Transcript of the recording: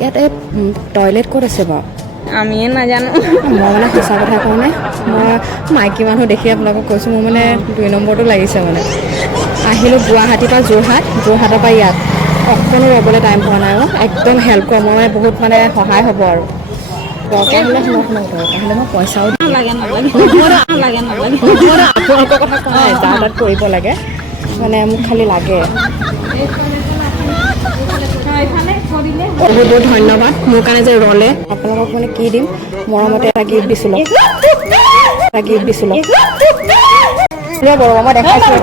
ইয়াতে টয়লেট ক'ত আছে বাৰু আমিয়ে নাজানো মই মানে সঁচা কথা কওঁ নে মই মাইকী মানুহ দেখি আপোনালোকক কৈছোঁ মোৰ মানে 2 নম্বৰটো লাগিছে মানে আহিলোঁ গুৱাহাটীৰ পৰা যোৰহাটৰ পৰা ইয়াত অকণো ৰ'বলৈ টাইম পোৱা নাই একদম হেল্প কৰা মই মানে বহুত মানে সহায় হ'ব আৰু দৰকাৰ হ'লে দৰকাৰ হ'লে মই পইচাও আপোনালোকৰ কথা কোৱা নাই যা তাত কৰিব লাগে মানে মোক খালি লাগে বহুত বহুত ধন্যবাদ মোৰ কাৰণে যে ৰ'লে আপোনালোকক মানে কি দিম মৰমতে এটা গিফ্ট দিছিলোঁ মই দেখাইছোঁ